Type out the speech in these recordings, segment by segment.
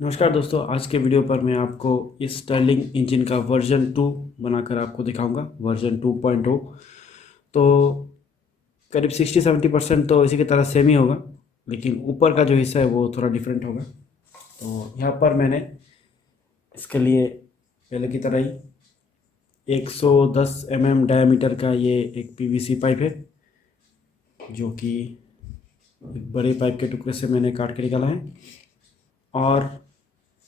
नमस्कार दोस्तों, आज के वीडियो पर मैं आपको इस स्टर्लिंग इंजन का वर्जन 2 बनाकर आपको दिखाऊंगा। वर्जन 2.0 तो करीब 60-70% तो इसी की तरह सेम ही होगा, लेकिन ऊपर का जो हिस्सा है वो थोड़ा डिफरेंट होगा। तो यहाँ पर मैंने इसके लिए पहले की तरह ही 110 डायमीटर का ये एक पीवीसी पाइप है, जो कि एक बड़े पाइप के टुकड़े से मैंने काट के निकाला है। और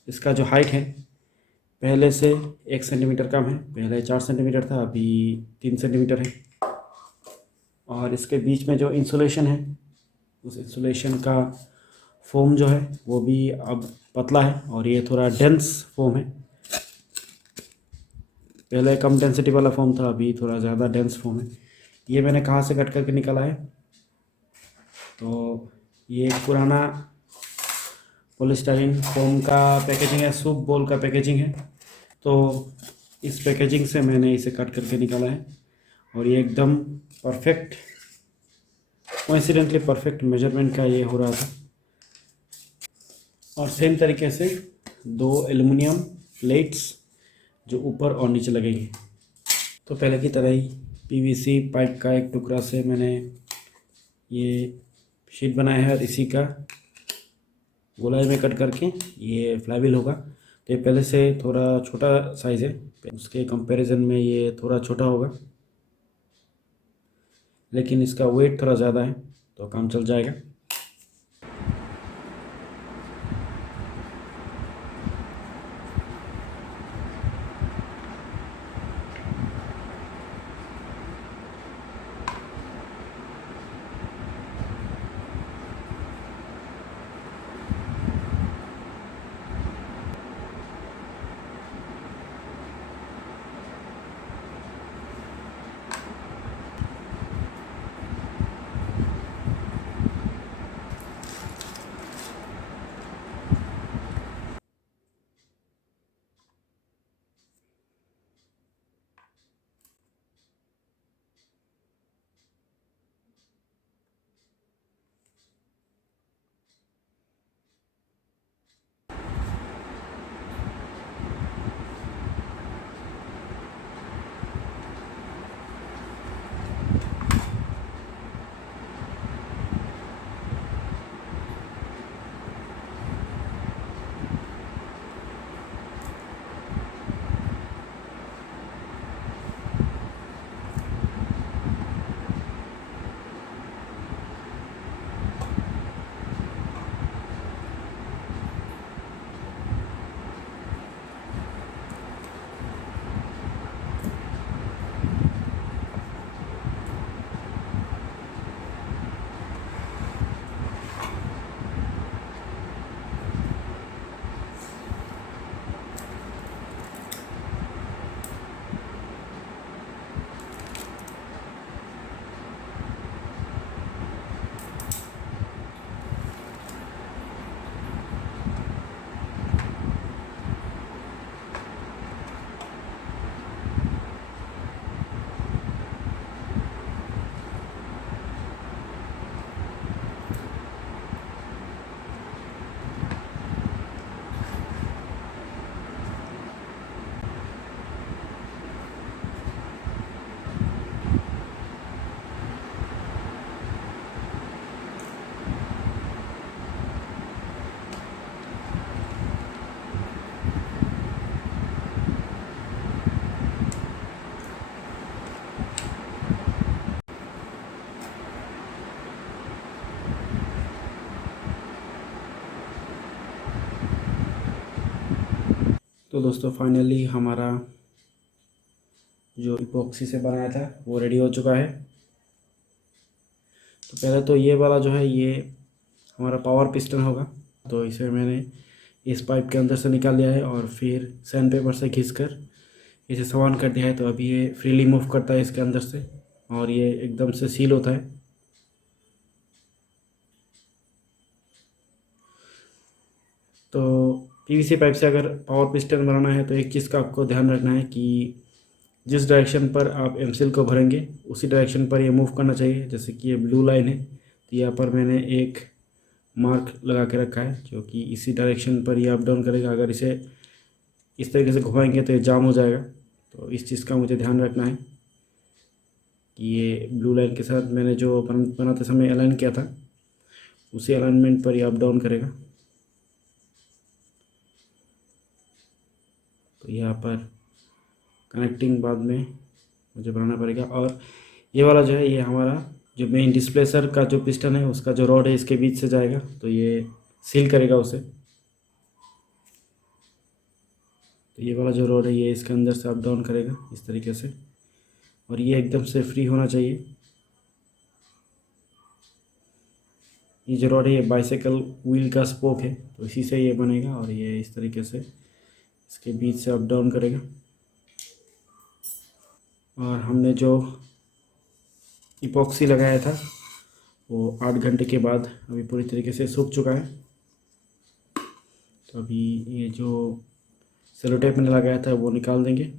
इसका जो हाइट है पहले से 1 सेंटीमीटर कम है। पहले 4 सेंटीमीटर था, अभी 3 सेंटीमीटर है। और इसके बीच में जो इंसुलेशन है, उस इंसुलेशन का फोम जो है वो भी अब पतला है और ये थोड़ा डेंस फोम है। पहले कम डेंसिटी वाला फोम था, अभी थोड़ा ज़्यादा डेंस फोम है। ये मैंने कहाँ से कट करके निकाला है, तो ये एक पुराना पॉलीस्टाइरीन फोम का पैकेजिंग है, सूप बोल का पैकेजिंग है। तो इस पैकेजिंग से मैंने इसे कट करके निकाला है और ये एकदम परफेक्ट, कोइंसिडेंटली परफेक्ट मेजरमेंट का ये हो रहा था। और सेम तरीके से दो एल्युमिनियम प्लेट्स जो ऊपर और नीचे लगेंगी। तो पहले की तरह ही पीवीसी पाइप का एक टुकड़ा से मैंने ये शीट बनाया है और इसी का गोलाई में कट करके ये फ्लाईव्हील होगा। तो ये पहले से थोड़ा छोटा साइज़ है, उसके कंपैरिजन में ये थोड़ा छोटा होगा, लेकिन इसका वेट थोड़ा ज़्यादा है तो काम चल जाएगा। तो दोस्तों, फाइनली हमारा जो इपॉक्सी से बनाया था वो रेडी हो चुका है। तो पहले तो ये वाला जो है ये हमारा पावर पिस्टन होगा। तो इसे मैंने इस पाइप के अंदर से निकाल लिया है और फिर सैंड पेपर से खींचकर इसे समान कर दिया है। तो अभी ये फ्रीली मूव करता है इसके अंदर से और ये एकदम से सील होता है। तो पीवीसी पाइप से अगर पावर पिस्टन बनाना है तो एक चीज़ का आपको ध्यान रखना है कि जिस डायरेक्शन पर आप एमसील को भरेंगे उसी डायरेक्शन पर ये मूव करना चाहिए। जैसे कि ये ब्लू लाइन है, तो यहाँ पर मैंने एक मार्क लगा के रखा है, जो कि इसी डायरेक्शन पर ये अप डाउन करेगा। अगर इसे इस तरीके से घुमाएंगे तो ये जाम हो जाएगा। तो इस चीज़ का मुझे ध्यान रखना है कि ये ब्लू लाइन के साथ मैंने जो बनाते समय अलाइन किया था उसी अलाइनमेंट पर ये अप डाउन करेगा। तो यहाँ पर कनेक्टिंग बाद में मुझे बनाना पड़ेगा। और ये वाला जो है ये हमारा जो मेन डिस्प्लेसर का जो पिस्टन है उसका जो रॉड है इसके बीच से जाएगा, तो ये सील करेगा उसे। तो ये वाला जो रॉड है ये इसके अंदर से अप डाउन करेगा इस तरीके से, और ये एकदम से फ्री होना चाहिए। ये जो रॉड है ये बाइसाइकिल व्हील का स्पोक है, तो इसी से ये बनेगा और ये इस तरीके से इसके बीच से अप डाउन करेगा। और हमने जो इपॉक्सी लगाया था वो 8 घंटे के बाद अभी पूरी तरीके से सूख चुका है। तो अभी ये जो सेलो टेप मैंने लगाया था वो निकाल देंगे।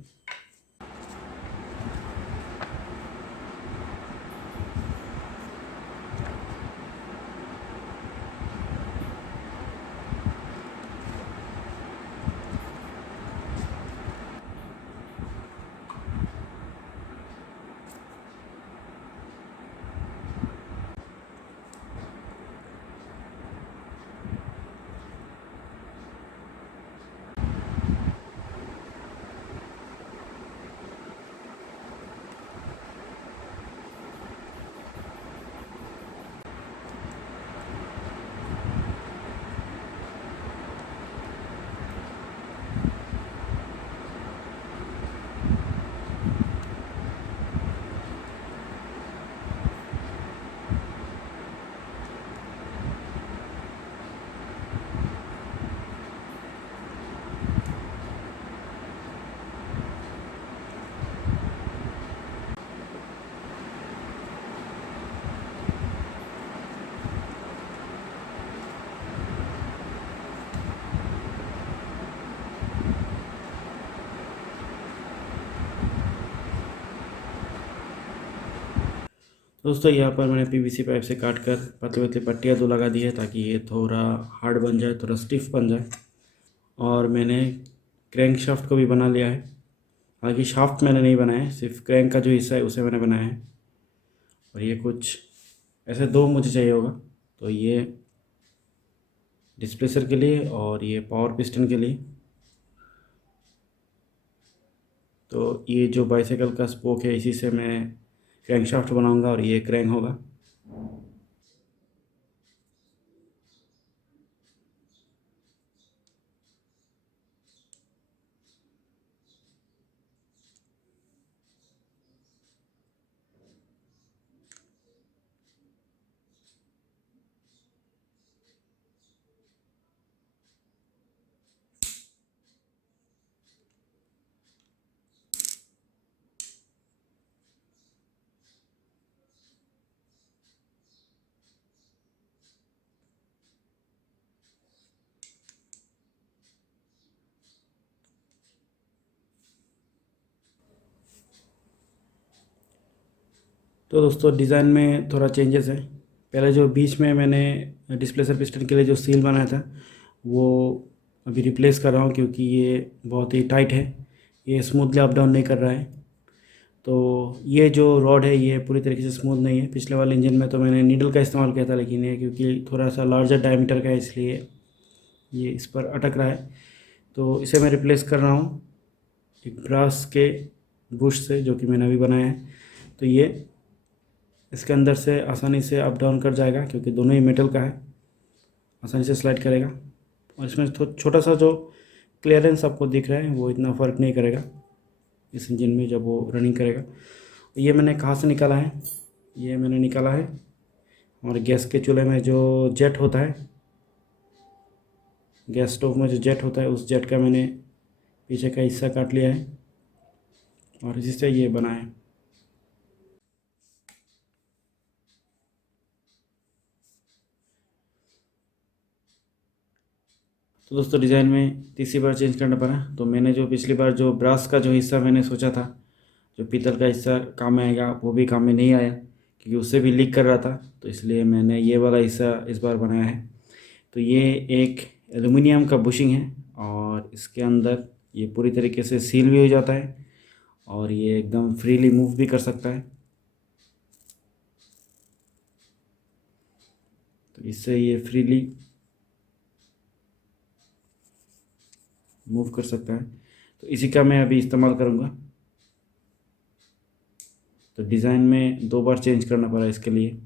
दोस्तों यहाँ पर मैंने पीवीसी पाइप से काट कर पतली पतली पट्टियाँ तो लगा दी है ताकि ये थोड़ा हार्ड बन जाए, थोड़ा स्टिफ बन जाए। और मैंने क्रैंक शाफ्ट को भी बना लिया है। हालांकि शाफ्ट मैंने नहीं बनाया है, सिर्फ क्रैंक का जो हिस्सा है उसे मैंने बनाया है। और ये कुछ ऐसे दो मुझे चाहिए होगा। तो ये डिस्प्लेसर के लिए और ये पावर पिस्टन के लिए। तो ये जो बाइसाइकिल का स्पोक है इसी से मैं क्रैंक शाफ्ट बनाऊँगा और ये क्रैंक होगा। तो दोस्तों डिज़ाइन में थोड़ा चेंजेस है। पहले जो बीच में मैंने डिस्प्लेसर पिस्टन के लिए जो सील बनाया था वो अभी रिप्लेस कर रहा हूँ, क्योंकि ये बहुत ही टाइट है, ये स्मूथली अप डाउन नहीं कर रहा है। तो ये जो रॉड है ये पूरी तरीके से स्मूथ नहीं है। पिछले वाले इंजन में तो मैंने नीडल का इस्तेमाल किया था, लेकिन ये क्योंकि थोड़ा सा लार्जर डायमीटर का है इसलिए ये इस पर अटक रहा है। तो इसे मैं रिप्लेस कर रहा हूँ एक ब्रास के बुश से, जो कि मैंने अभी बनाया है। तो ये इसके अंदर से आसानी से अप डाउन कर जाएगा, क्योंकि दोनों ही मेटल का है, आसानी से स्लाइड करेगा। और इसमें छोटा सा जो क्लियरेंस आपको दिख रहा है वो इतना फ़र्क नहीं करेगा इस इंजन में जब वो रनिंग करेगा। ये मैंने कहाँ से निकाला है, ये मैंने निकाला है और गैस के चूल्हे में जो जेट होता है, गैस स्टोव में जो जेट होता है उस जेट का मैंने पीछे का हिस्सा काट लिया है और इसी से ये बना है। तो दोस्तों डिज़ाइन में तीसरी बार चेंज करना पड़ा। तो मैंने जो पिछली बार जो ब्रास का जो हिस्सा मैंने सोचा था जो पीतल का हिस्सा काम में आएगा वो भी काम में नहीं आया, क्योंकि उससे भी लीक कर रहा था। तो इसलिए मैंने ये वाला हिस्सा इस बार बनाया है। तो ये एक एलुमिनियम का बुशिंग है और इसके अंदर ये पूरी तरीके से सील भी हो जाता है और ये एकदम फ्रीली मूव भी कर सकता है। तो इससे ये फ्रीली मूव कर सकता है। तो इसी का मैं अभी इस्तेमाल करूँगा। तो डिज़ाइन में 2 बार चेंज करना पड़ा इसके लिए।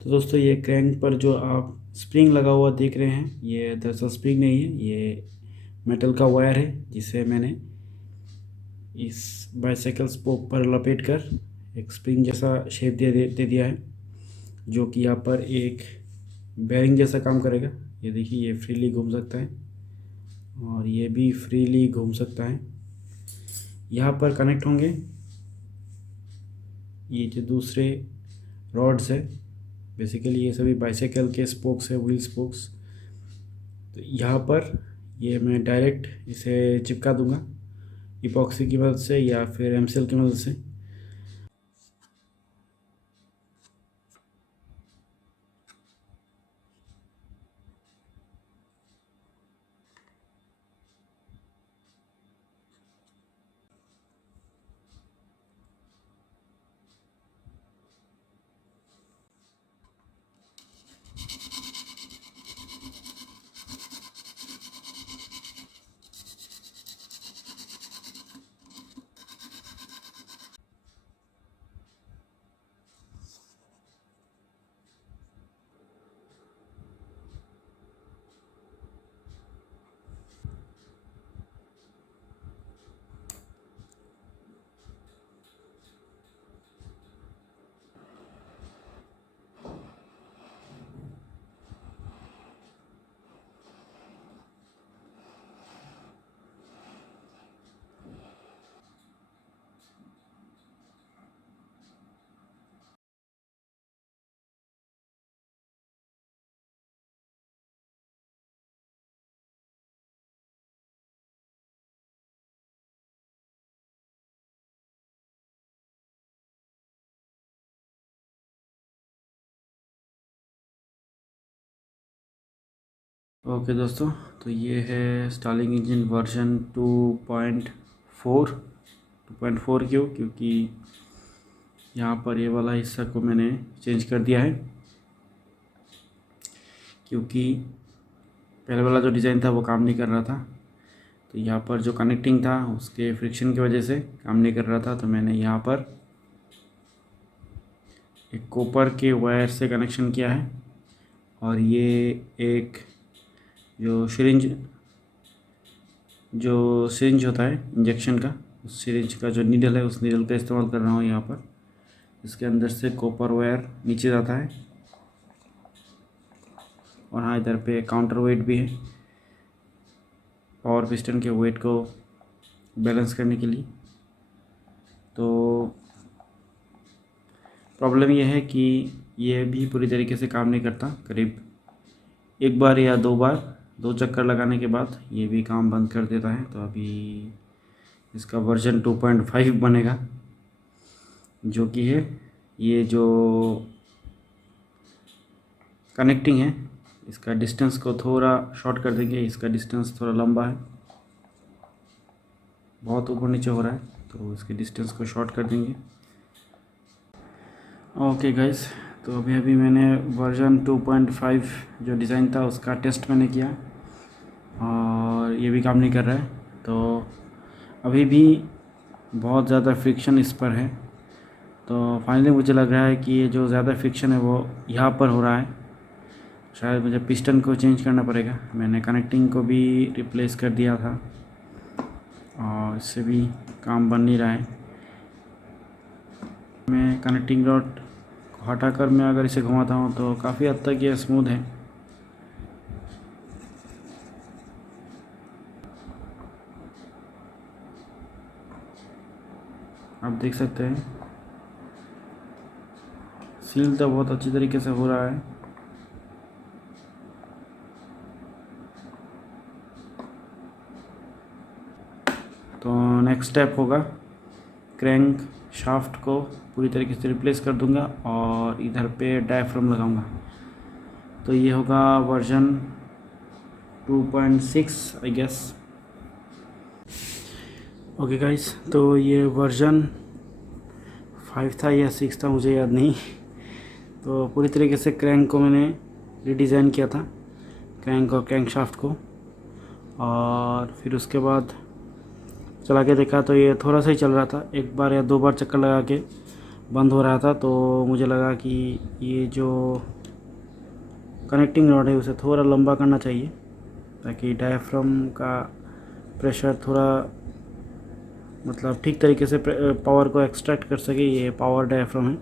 तो दोस्तों ये क्रैंक पर जो आप स्प्रिंग लगा हुआ देख रहे हैं, ये दरअसल स्प्रिंग नहीं है, ये मेटल का वायर है जिसे मैंने इस बाइसाइकिल स्पोक पर लपेट कर एक स्प्रिंग जैसा शेप दे दिया है, जो कि यहाँ पर एक बेरिंग जैसा काम करेगा। ये देखिए, ये फ्रीली घूम सकता है और ये भी फ्रीली घूम सकता है। यहाँ पर कनेक्ट होंगे ये जो दूसरे रॉड्स है, बेसिकली ये सभी बाइसाइकिल के स्पोक्स है, व्हील स्पोक्स। तो यहाँ पर ये मैं डायरेक्ट इसे चिपका दूंगा इपॉक्सी की मदद से या फिर एमसीएल की मदद से। ओके दोस्तों, तो ये है स्टारलिंक इंजन वर्जन 2.4 क्यों, क्योंकि यहाँ पर ये वाला हिस्सा को मैंने चेंज कर दिया है, क्योंकि पहले वाला जो डिज़ाइन था वो काम नहीं कर रहा था। तो यहाँ पर जो कनेक्टिंग था उसके फ्रिक्शन की वजह से काम नहीं कर रहा था, तो मैंने यहाँ पर एक कॉपर के वायर से कनेक्शन किया है। और ये एक जो सिरिंज होता है इंजेक्शन का, उस सिरिंज का जो नीडल है उस नीडल का इस्तेमाल कर रहा हूँ यहाँ पर। इसके अंदर से कॉपर वायर नीचे जाता है। और हाँ, इधर पे काउंटर वेट भी है पावर पिस्टन के वेट को बैलेंस करने के लिए। तो प्रॉब्लम यह है कि ये भी पूरी तरीके से काम नहीं करता। करीब एक बार या दो चक्कर लगाने के बाद ये भी काम बंद कर देता है। तो अभी इसका वर्जन 2.5 बनेगा, जो कि है ये जो कनेक्टिंग है इसका डिस्टेंस को थोड़ा शॉर्ट कर देंगे। इसका डिस्टेंस थोड़ा लंबा है, बहुत ऊपर नीचे हो रहा है, तो इसके डिस्टेंस को शॉर्ट कर देंगे। ओके गाइस, तो अभी मैंने वर्जन 2.5 जो डिज़ाइन था उसका टेस्ट मैंने किया और ये भी काम नहीं कर रहा है। तो अभी भी बहुत ज़्यादा फ्रिक्शन इस पर है। तो फाइनली मुझे लग रहा है कि ये जो ज़्यादा फ्रिक्शन है वो यहाँ पर हो रहा है। शायद मुझे पिस्टन को चेंज करना पड़ेगा। मैंने कनेक्टिंग को भी रिप्लेस कर दिया था और इससे भी काम बन नहीं रहा है। मैं कनेक्टिंग रॉड को हटाकर मैं अगर इसे घुमाता हूँ तो काफ़ी हद तक ये स्मूथ है। आप देख सकते हैं सील तो बहुत अच्छी तरीके से हो रहा है। तो नेक्स्ट स्टेप होगा, क्रैंक शाफ्ट को पूरी तरीके से रिप्लेस कर दूंगा और इधर पे डायफ्राम लगाऊंगा। तो ये होगा version 2.6 I guess. Okay guys, तो ये वर्जन 5 था या 6 था मुझे याद नहीं। तो पूरी तरीके से क्रैंक को मैंने रीडिज़ाइन किया था, क्रैंक और क्रैंक शाफ्ट को, और फिर उसके बाद चला के देखा तो ये थोड़ा सा ही चल रहा था। एक बार या दो बार चक्कर लगा के बंद हो रहा था। तो मुझे लगा कि ये जो कनेक्टिंग रॉड है उसे थोड़ा लंबा करना चाहिए ताकि डायफ्राम का प्रेशर थोड़ा मतलब ठीक तरीके से पावर को एक्सट्रैक्ट कर सके। ये पावर डायफ्राम है।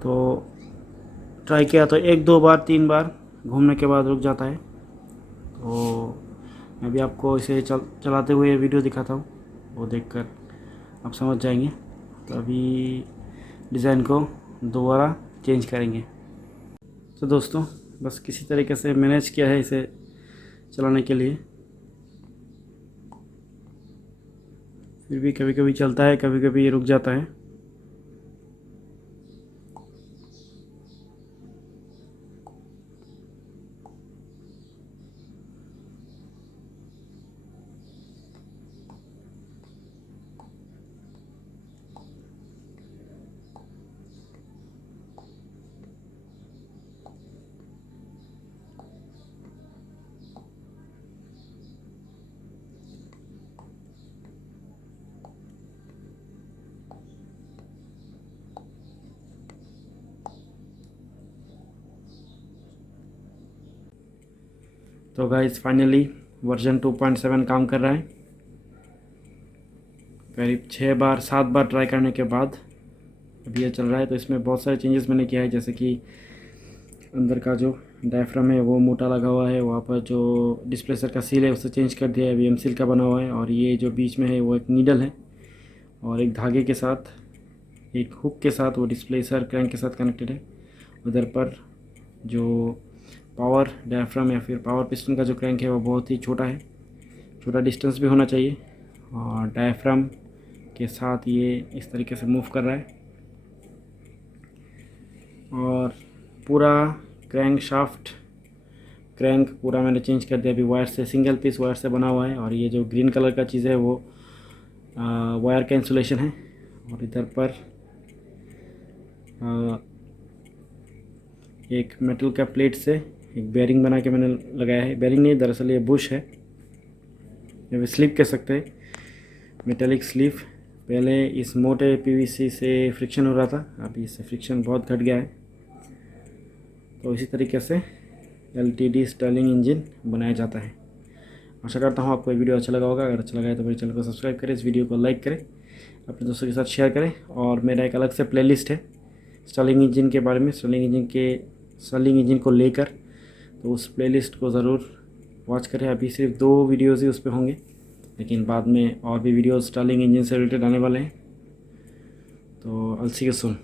तो ट्राई किया तो एक दो बार तीन बार घूमने के बाद रुक जाता है। तो मैं भी आपको इसे चलाते हुए वीडियो दिखाता हूँ, वो देखकर आप समझ जाएंगे। तो अभी डिज़ाइन को दोबारा चेंज करेंगे। तो दोस्तों, बस किसी तरीके से मैनेज किया है इसे चलाने के लिए। फिर भी कभी कभी चलता है, कभी कभी ये रुक जाता है। तो गाइस, फाइनली वर्जन 2.7 काम कर रहा है। करीब 7 बार ट्राई करने के बाद अभी ये चल रहा है। तो इसमें बहुत सारे चेंजेस मैंने किया है, जैसे कि अंदर का जो डायफ्राम है वो मोटा लगा हुआ है, वहाँ पर जो डिस्प्लेसर का सील है उसे चेंज कर दिया है, वीएम सील का बना हुआ है। और ये जो बीच में है वो एक नीडल है और एक धागे के साथ, एक हुक के साथ वो डिस्प्लेसर क्रैंक के साथ कनेक्टेड है। उधर पर जो पावर डायफ्राम या फिर पावर पिस्टन का जो क्रैंक है वो बहुत ही छोटा है, छोटा डिस्टेंस भी होना चाहिए। और डायफ्राम के साथ ये इस तरीके से मूव कर रहा है। और पूरा क्रैंक शाफ्ट क्रैंक पूरा मैंने चेंज कर दिया, अभी वायर से, सिंगल पीस वायर से बना हुआ है। और ये जो ग्रीन कलर का चीज़ है वो वायर का इंसुलेशन है। और इधर पर एक मेटल का प्लेट से एक बेयरिंग बना के मैंने लगाया है। बेयरिंग नहीं, दरअसल ये बुश है, ये स्लीव कह सकते हैं, मेटेलिक स्लीव। पहले इस मोटे पीवीसी से फ्रिक्शन हो रहा था, अभी इससे फ्रिक्शन बहुत घट गया है। तो इसी तरीके से एलटीडी स्टर्लिंग इंजन बनाया जाता है। आशा करता हूँ आपको ये वीडियो अच्छा लगा होगा। अगर अच्छा लगा है तो मेरे चैनल को सब्सक्राइब करें, इस वीडियो को लाइक करें, अपने दोस्तों के साथ शेयर करें। और मेरा एक अलग से प्लेलिस्ट है स्टर्लिंग इंजन के बारे में, स्टर्लिंग इंजन को लेकर, तो उस प्लेलिस्ट को ज़रूर वॉच करें। अभी सिर्फ 2 वीडियोज़ ही उस पर होंगे, लेकिन बाद में और भी वीडियोज़ स्टर्लिंग इंजन से रिलेटेड आने वाले हैं। तो अल सी यू सून।